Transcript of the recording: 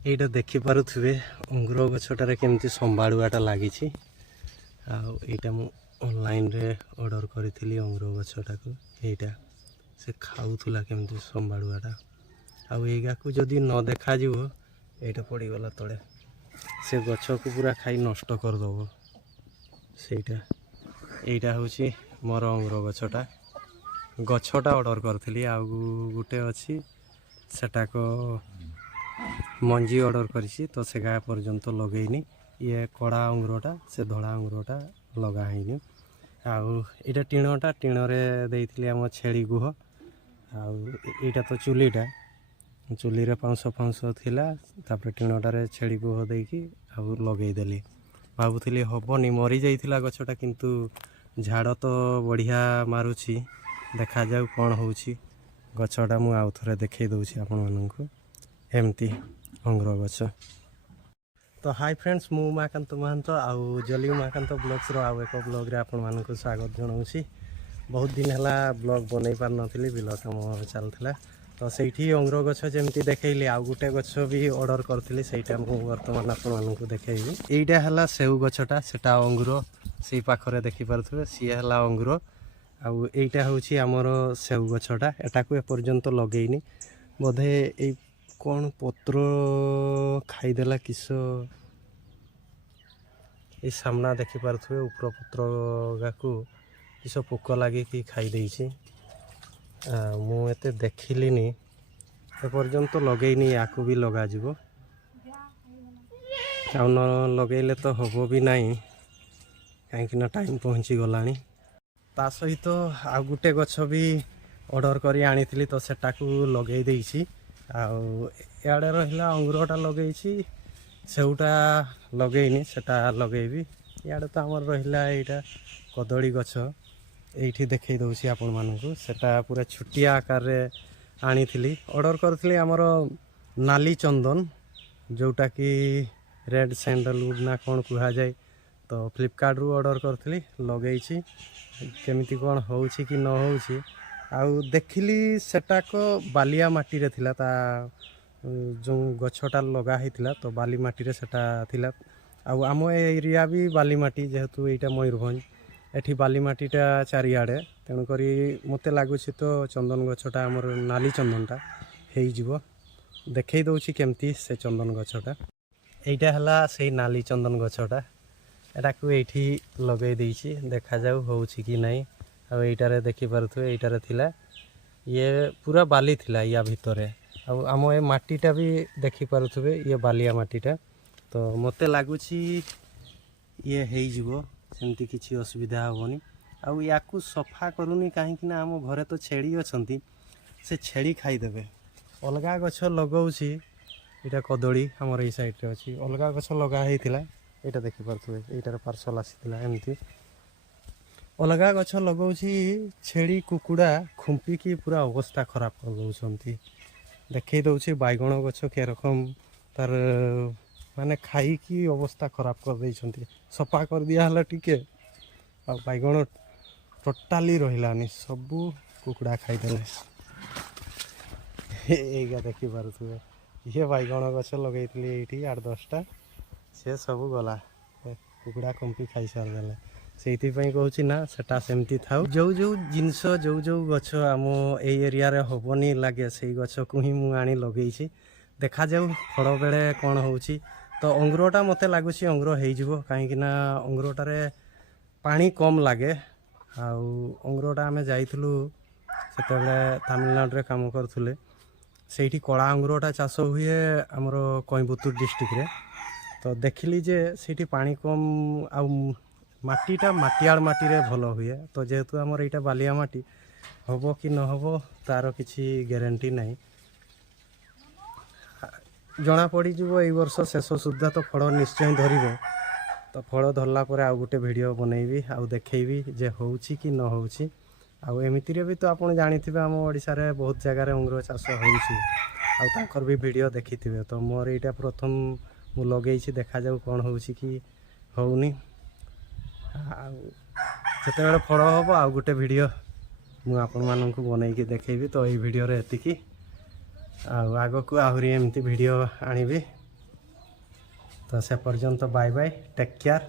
এইটা ଦେଖିପାରୁଥିବେ ଅଙ୍ଗୁର ଗଛଟାରେ କେମିତି ସମ୍ବାଳୁଆଟା ଲାଗିଛି। ଆଉ ଏଇଟା ମୁଁ ଅନଲାଇନ୍ରେ ଅର୍ଡ଼ର କରିଥିଲି ଅଙ୍ଗୁର ଗଛଟାକୁ। ଏଇଟା ସେ ଖାଉଥିଲା କେମିତି ସମ୍ବାଳୁଆଟା। ଆଉ ଏଇଗାକୁ ଯଦି ନ ଦେଖାଯିବ ଏଇଟା ପଡ଼ିଗଲା ତଳେ, ସେ ଗଛକୁ ପୁରା ଖାଇ ନଷ୍ଟ କରିଦେବ ସେଇଟା। ଏଇଟା ହେଉଛି ମୋର ଅଙ୍ଗୁର ଗଛଟା ଅର୍ଡ଼ର କରିଥିଲି। ଆଉ ଗୋଟେ ଅଛି ସେଟାକ ମଞ୍ଜି ଅର୍ଡ଼ର କରିଛି, ତ ସେ ଗାଁ ପର୍ଯ୍ୟନ୍ତ ଲଗେଇନି। ଇଏ କଡ଼ା ଅଙ୍ଗୁରଟା, ସେ ଧଳା ଅଙ୍ଗୁରଟା ଲଗା ହେଇନି। ଆଉ ଏଇଟା ଟିଣରେ ଦେଇଥିଲି ଆମ ଛେଳି ଗୁହ। ଆଉ ଏଇଟା ତ ଚୁଲିରେ ପାଉଁଶ ଥିଲା, ତାପରେ ଟିଣଟାରେ ଛେଳି ଗୁହ ଦେଇକି ଆଉ ଲଗେଇଦେଲି। ଭାବୁଥିଲି ହବନି, ମରିଯାଇଥିଲା ଗଛଟା, କିନ୍ତୁ ଝାଡ଼ ତ ବଢ଼ିଆ ମାରୁଛି। ଦେଖାଯାଉ କ'ଣ ହେଉଛି। ଗଛଟା ମୁଁ ଆଉ ଥରେ ଦେଖେଇ ଦେଉଛି ଆପଣମାନଙ୍କୁ। ଏମିତି ଅଙ୍ଗୁର ଗଛ। ତ ହାଇ ଫ୍ରେଣ୍ଡସ୍, ମୁଁ ଉମାକାନ୍ତ ମହାନ୍ତ ଆଉ ଜଲି ଉମାକାନ୍ତ ବ୍ଲଗ୍ସର ଆଉ ଏକ ବ୍ଲଗ୍ରେ ଆପଣମାନଙ୍କୁ ସ୍ୱାଗତ ଜଣାଉଛି। ବହୁତ ଦିନ ହେଲା ବ୍ଲଗ୍ ବନେଇ ପାରିନଥିଲି, ବିଲ କାମ ଚାଲିଥିଲା। ତ ସେଇଠି ଅଙ୍ଗୁର ଗଛ ଯେମିତି ଦେଖେଇଲି, ଆଉ ଗୋଟେ ଗଛ ବି ଅର୍ଡ଼ର କରିଥିଲି, ସେଇଟା ମୁଁ ବର୍ତ୍ତମାନ ଆପଣମାନଙ୍କୁ ଦେଖେଇବି। ଏଇଟା ହେଲା ସେଉ ଗଛଟା, ସେଟା ଅଙ୍ଗୁର। ସେଇ ପାଖରେ ଦେଖିପାରୁଥିବେ, ସିଏ ହେଲା ଅଙ୍ଗୁର। ଆଉ ଏଇଟା ହେଉଛି ଆମର ସେଉ ଗଛଟା। ଏଟାକୁ ଏପର୍ଯ୍ୟନ୍ତ ଲଗେଇନି, ବୋଧେ ଏଇ କ'ଣ ପତ୍ର ଖାଇଦେଲା କିସ। ଏଇ ସାମ୍ନା ଦେଖିପାରୁଥିବେ, ଉପର ପତ୍ର ଗାକୁ କିସ ପୋକ ଲାଗିକି ଖାଇ ଦେଇଛି। ମୁଁ ଏତେ ଦେଖିଲିନି, ଏପର୍ଯ୍ୟନ୍ତ ଲଗେଇନି। ୟାକୁ ବି ଲଗାଯିବ, ଆଉ ନ ଲଗେଇଲେ ତ ହେବ ବି ନାହିଁ, କାହିଁକିନା ଟାଇମ୍ ପହଞ୍ଚିଗଲାଣି। ତା ସହିତ ଆଉ ଗୋଟେ ଗଛ ବି ଅର୍ଡ଼ର କରି ଆଣିଥିଲି, ତ ସେଟାକୁ ଲଗେଇ ଦେଇଛି। ଆଉ ଇଆଡ଼େ ରହିଲା ଅଙ୍ଗୁରଟା ଲଗେଇଛି, ସେଉଟା ଲଗେଇନି, ସେଟା ଲଗେଇବି। ଇଆଡ଼େ ତ ଆମର ରହିଲା ଏଇଟା କଦଳୀ ଗଛ। ଏଇଠି ଦେଖେଇ ଦେଉଛି ଆପଣମାନଙ୍କୁ। ସେଟା ପୁରା ଛୋଟିଆ ଆକାରରେ ଆଣିଥିଲି, ଅର୍ଡ଼ର କରିଥିଲି ଆମର ନାଲି ଚନ୍ଦନ, ଯେଉଁଟାକି ରେଡ଼୍ ସ୍ୟାଣ୍ଡଲଉଡ଼୍ ନା କ'ଣ କୁହାଯାଏ। ତ ଫ୍ଲିପକାର୍ଟରୁ ଅର୍ଡ଼ର କରିଥିଲି, ଲଗେଇଛି। କେମିତି କ'ଣ ହେଉଛି କି ନ ହେଉଛି। ଆଉ ଦେଖିଲି ସେଟାକ ବାଲିଆ ମାଟିରେ ଥିଲା, ତା ଯେଉଁ ଗଛଟା ଲଗା ହେଇଥିଲା, ତ ବାଲି ମାଟିରେ ସେଟା ଥିଲା। ଆଉ ଆମ ଏରିଆ ବି ବାଲି ମାଟି, ଯେହେତୁ ଏଇଟା ମୟୂରଭଞ୍ଜ, ଏଠି ବାଲି ମାଟିଟା ଚାରିଆଡ଼େ। ତେଣୁକରି ମୋତେ ଲାଗୁଛି ତ ଚନ୍ଦନ ଗଛଟା, ଆମର ନାଲି ଚନ୍ଦନଟା ହେଇଯିବ। ଦେଖେଇ ଦେଉଛି କେମିତି ସେ ଚନ୍ଦନ ଗଛଟା। ଏଇଟା ହେଲା ସେଇ ନାଲି ଚନ୍ଦନ ଗଛଟା। ଏଟାକୁ ଏଇଠି ଲଗେଇ ଦେଇଛି, ଦେଖାଯାଉ ହେଉଛି କି ନାହିଁ। ଆଉ ଏଇଟାରେ ଦେଖିପାରୁଥିବେ, ଏଇଟାରେ ଥିଲା, ଇଏ ପୁରା ବାଲି ଥିଲା ୟା ଭିତରେ। ଆଉ ଆମ ଏ ମାଟିଟା ବି ଦେଖିପାରୁଥିବେ, ଇଏ ବାଲିଆ ମାଟିଟା। ତ ମୋତେ ଲାଗୁଛି ଇଏ ହେଇଯିବ, ସେମିତି କିଛି ଅସୁବିଧା ହେବନି। ଆଉ ୟାକୁ ସଫା କରୁନି, କାହିଁକିନା ଆମ ଘରେ ତ ଛେଳି ଅଛନ୍ତି, ସେ ଛେଳି ଖାଇଦେବେ। ଅଲଗା ଗଛ ଲଗାଉଛି, ଏଇଟା କଦଳୀ ଆମର ଏଇ ସାଇଡ଼୍ରେ ଅଛି। ଅଲଗା ଗଛ ଲଗା ହେଇଥିଲା, ଏଇଟା ଦେଖିପାରୁଥିବେ, ଏଇଟାର ପାର୍ସଲ ଆସିଥିଲା। ଏମିତି ଅଲଗା ଗଛ ଲଗାଉଛି, ଛେଳି କୁକୁଡ଼ା ଖୁମ୍ପିକି ପୁରା ଅବସ୍ଥା ଖରାପ କରିଦେଉଛନ୍ତି। ଦେଖେଇ ଦେଉଛି ବାଇଗଣ ଗଛ କେରକମ ତାର ମାନେ ଖାଇକି ଅବସ୍ଥା ଖରାପ କରିଦେଇଛନ୍ତି। ସଫା କରିଦିଆ ହେଲା ଟିକେ, ଆଉ ବାଇଗଣ ଟୋଟାଲି ରହିଲାନି, ସବୁ କୁକୁଡ଼ା ଖାଇଦେଲେ। ଏଇଟା ଦେଖିପାରୁଥିବେ, ଇଏ ବାଇଗଣ ଗଛ ଲଗେଇଥିଲି ଏଇଠି 8-10ଟା, ସେ ସବୁ ଗଲା, କୁକୁଡ଼ା ଖୁମ୍ପି ଖାଇସାରିଦେଲେ। ସେଇଥିପାଇଁ କହୁଛି ନା, ସେଟା ସେମିତି ଥାଉ। ଯେଉଁ ଜିନିଷ, ଯେଉଁ ଗଛ ଆମ ଏଇ ଏରିଆରେ ହେବନି ଲାଗେ, ସେଇ ଗଛକୁ ହିଁ ମୁଁ ଆଣି ଲଗେଇଛି। ଦେଖାଯାଉ ଫଳ ବେଳେ କ'ଣ ହେଉଛି। ତ ଅଙ୍ଗୁରଟା ମୋତେ ଲାଗୁଛି ଅଙ୍ଗୁର ହେଇଯିବ, କାହିଁକିନା ଅଙ୍ଗୁରଟାରେ ପାଣି କମ୍ ଲାଗେ। ଆଉ ଅଙ୍ଗୁରଟା ଆମେ ଯାଇଥିଲୁ ସେତେବେଳେ ତାମିଲନାଡ଼ୁରେ କାମ କରୁଥିଲେ, ସେଇଠି କଳା ଅଙ୍ଗୁରଟା ଚାଷ ହୁଏ ଆମର କୋଏମ୍ବତ୍ତୁର ଡିଷ୍ଟ୍ରିକ୍ଟରେ। ତ ଦେଖିଲି ଯେ ସେଇଠି ପାଣି କମ୍, ଆଉ ମାଟିଟା ମାଟିଆଳ ମାଟିରେ ଭଲ ହୁଏ। ତ ଯେହେତୁ ଆମର ଏଇଟା ବାଲିଆ ମାଟି, ହେବ କି ନ ହେବ ତା'ର କିଛି ଗ୍ୟାରେଣ୍ଟି ନାହିଁ। ଜଣା ପଡ଼ିଯିବ ଏଇ ବର୍ଷ ଶେଷ ସୁଦ୍ଧା, ତ ଫଳ ନିଶ୍ଚୟ ଧରିବ। ତ ଫଳ ଧରିଲା ପରେ ଆଉ ଗୋଟେ ଭିଡ଼ିଓ ବନେଇବି, ଆଉ ଦେଖେଇବି ଯେ ହେଉଛି କି ନ ହେଉଛି। ଆଉ ଏମିତିରେ ବି ତ ଆପଣ ଜାଣିଥିବେ, ଆମ ଓଡ଼ିଶାରେ ବହୁତ ଜାଗାରେ ଅଙ୍ଗୁର ଚାଷ ହେଉଛି, ଆଉ ତାଙ୍କର ବି ଭିଡ଼ିଓ ଦେଖିଥିବେ। ତ ମୋର ଏଇଟା ପ୍ରଥମ ମୁଁ ଲଗେଇଛି, ଦେଖାଯାଉ କ'ଣ ହେଉଛି କି ହେଉନି। ଆଉ ଯେତେବେଳେ ଫଳ ହେବ ଆଉ ଗୋଟେ ଭିଡ଼ିଓ ମୁଁ ଆପଣମାନଙ୍କୁ ବନେଇକି ଦେଖେଇବି। ତ ଏଇ ଭିଡ଼ିଓରେ ଏତିକି, ଆଉ ଆଗକୁ ଆହୁରି ଏମିତି ଭିଡ଼ିଓ ଆଣିବି। ତ ସେ ପର୍ଯ୍ୟନ୍ତ ବାଏ ବାଏ, ଟେକ୍ କେୟାର।